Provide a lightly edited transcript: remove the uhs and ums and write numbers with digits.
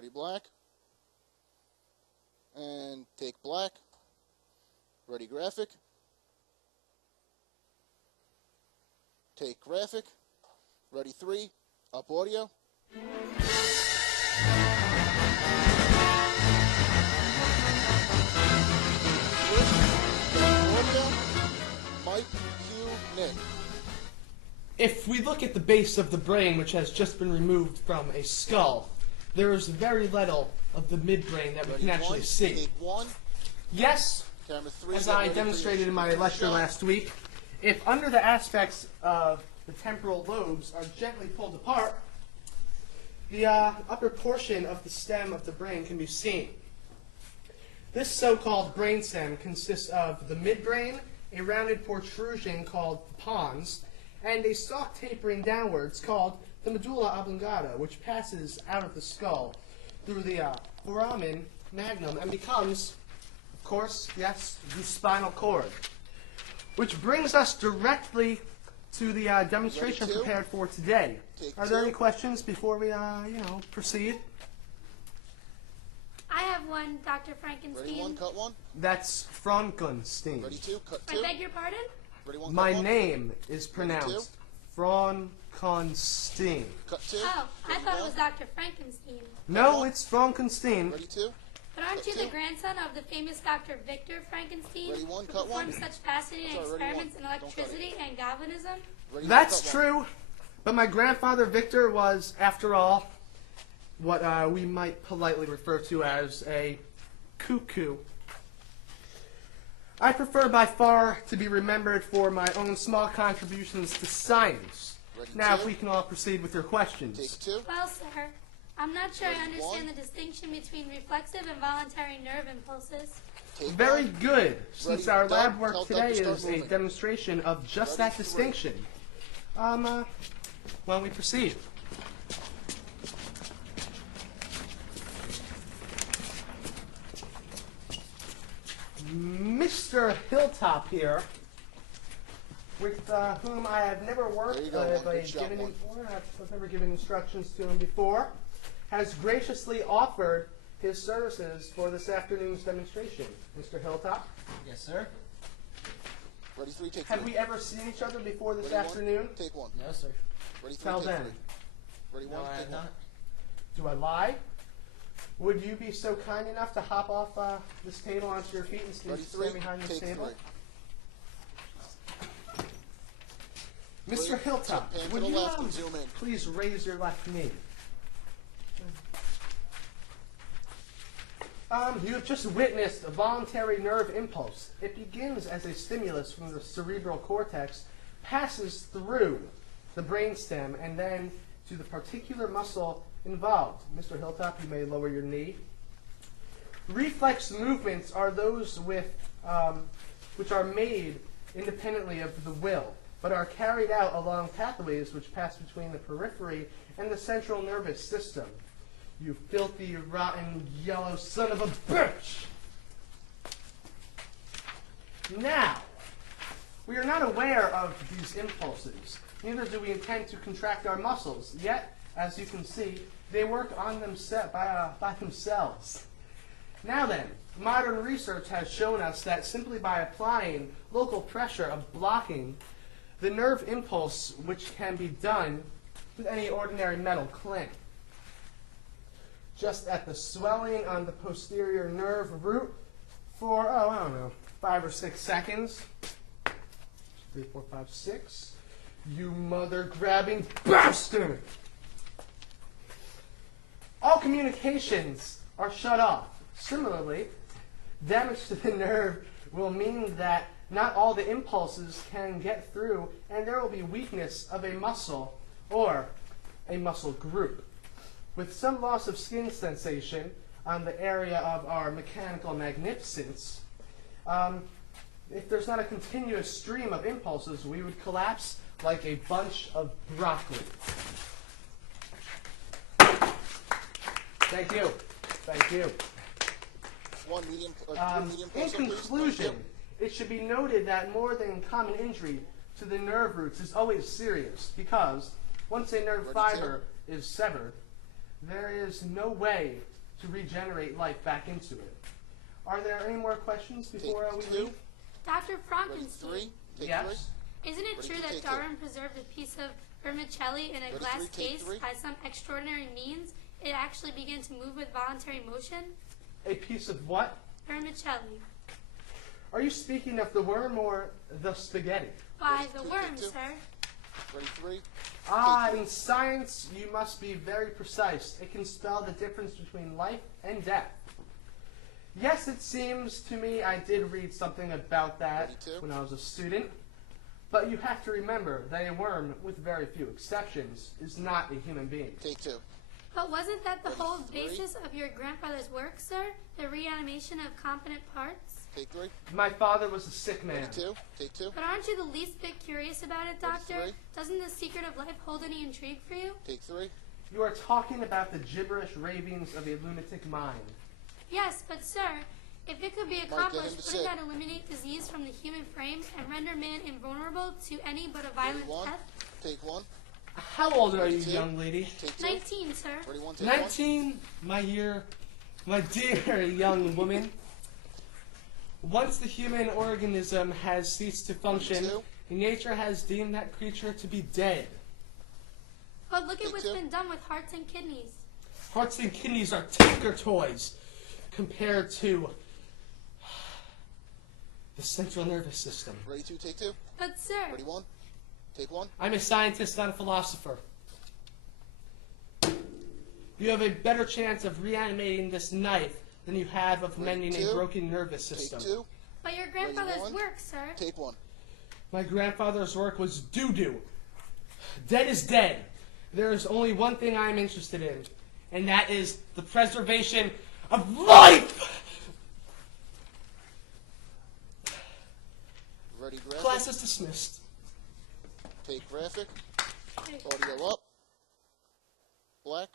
Ready, black. And take black. Ready, graphic. Take graphic. Ready, 3. Up audio. Mike, Q, Nick. If we look at the base of the brain, which has just been removed from a skull, there is very little of the midbrain that we can actually see. Take 1. Yes, Camera 3, as I demonstrated in my lecture last week, if under the aspects of the temporal lobes are gently pulled apart, the upper portion of the stem of the brain can be seen. This so-called brainstem consists of the midbrain, a rounded protrusion called the pons, and a stalk tapering downwards called the medulla oblongata, which passes out of the skull through the foramen magnum and becomes, of course, yes, the spinal cord. Which brings us directly to the demonstration prepared for today. Are there any questions before we, proceed? I have one, Dr. Frankenstein. Ready, 1, cut 1. That's Frankenstein. Ready, 2, cut 2. I beg your pardon? Ready, 1, cut My 1. name is pronounced Frankenstein. Cut 2. Oh, I thought it was Dr. Frankenstein. No, it's Frankenstein. Ready, 2. But aren't you Cut the 2. grandson of the famous Dr. Victor Frankenstein, Ready, 1, who cut 1. performed such fascinating Sorry, ready, experiments 1. in Don't cut electricity and galvanism? Ready, 1, That's cut 1. true, but my grandfather Victor was, after all, what we might politely refer to as a cuckoo. I prefer by far to be remembered for my own small contributions to science. Ready, Now, 2. if we can all proceed with your questions. Take 2. Well, sir, I'm not sure I Ready, understand 1. the distinction between reflexive and voluntary nerve impulses. Take Very 1. good, since Ready, our Doug. lab work Tell Doug today to start is a moving. demonstration of just Ready, that 3. distinction. Why don't we proceed? Mr. Hilltop here, with whom I have never worked, There you go, I've one. Good job, one. I've never given instructions to him before, has graciously offered his services for this afternoon's demonstration. Mr. Hilltop, Yes, sir. Ready, 3. Take 3. have we ever seen each other before this Ready, 1. afternoon? Take 1. No, sir. Ready, 3. Tell Take them. 3. Ready, 1. No, I Take have 1. not. Do I lie? Would you be so kind enough to hop off this table onto your feet and Ready, stand 3. behind this Take table? 3. Mr. Hilltop, Pan to would the you left and zoom in. please raise your left knee? You have just witnessed a voluntary nerve impulse. It begins as a stimulus from the cerebral cortex, passes through the brainstem, and then to the particular muscle involved. Mr. Hilltop, you may lower your knee. Reflex movements are those which are made independently of the will, but are carried out along pathways which pass between the periphery and the central nervous system. You filthy, rotten, yellow son of a bitch! Now, we are not aware of these impulses. Neither do we intend to contract our muscles. Yet, as you can see, they work on by themselves. Now then, modern research has shown us that simply by applying local pressure of blocking the nerve impulse, which can be done with any ordinary metal clamp, just at the swelling on the posterior nerve root for, 5 or 6 seconds. 3, 4, 5, 6. You mother-grabbing bastard! All communications are shut off. Similarly, damage to the nerve will mean that not all the impulses can get through, and there will be weakness of a muscle or a muscle group, with some loss of skin sensation on the area of our mechanical magnificence. If there's not a continuous stream of impulses, we would collapse like a bunch of broccoli. Thank you. Thank you. 1 medium, medium In pulse, please. conclusion, it should be noted that more than common injury to the nerve roots is always serious, because once a nerve Ready, fiber is severed, there is no way to regenerate life back into it. Are there any more questions before we Take 2. leave? Dr. Ready, Frankenstein, 3. Take Yes. 3. isn't it Ready, true two, that take Darwin preserved a piece of vermicelli in a Ready, glass 3, take case 3. by some extraordinary means? It actually began to move with voluntary motion? A piece of what? Vermicelli. Are you speaking of the worm or the spaghetti? Why, Ready, the two, worm, take 2. sir. Ready, 3. Ah, in science, you must be very precise. It can spell the difference between life and death. Yes, it seems to me I did read something about that Ready, two. when I was a student. But you have to remember that a worm, with very few exceptions, is not a human being. Take 2. But wasn't that the Ready, whole 3. basis of your grandfather's work, sir? The reanimation of competent parts? Take 3. My father was a sick man. Ready, 2. Take 2. But aren't you the least bit curious about it, Ready, Doctor? 3. Doesn't the secret of life hold any intrigue for you? Take 3. You are talking about the gibberish ravings of a lunatic mind. Yes, but sir, if it could be get him accomplished, to wouldn't sit. that eliminate disease from the human frame and render man invulnerable to any but a violent 1. death? Take 1. How old are you, Ready, two. young lady? Take 2. 19, sir. Ready, 1. Take 1. 19, my dear young woman. Once the human organism has ceased to function, Two. nature has deemed that creature to be dead. But look at Take what's 2. been done with hearts and kidneys. Hearts and kidneys are tinker toys compared to the central nervous system. Ready, 2. Take 2. But sir, Ready, 1. Take 1. I'm a scientist, not a philosopher. You have a better chance of reanimating this knife than you have of Ready, mending a two. broken nervous system. Take 2. but your grandfather's 1. work, sir. Take 1. My grandfather's work was doo-doo. Dead is dead. There is only one thing I am interested in, and that is the preservation of life! Ready, graphic. Class is dismissed. Take graphic. Okay. Audio up. Black.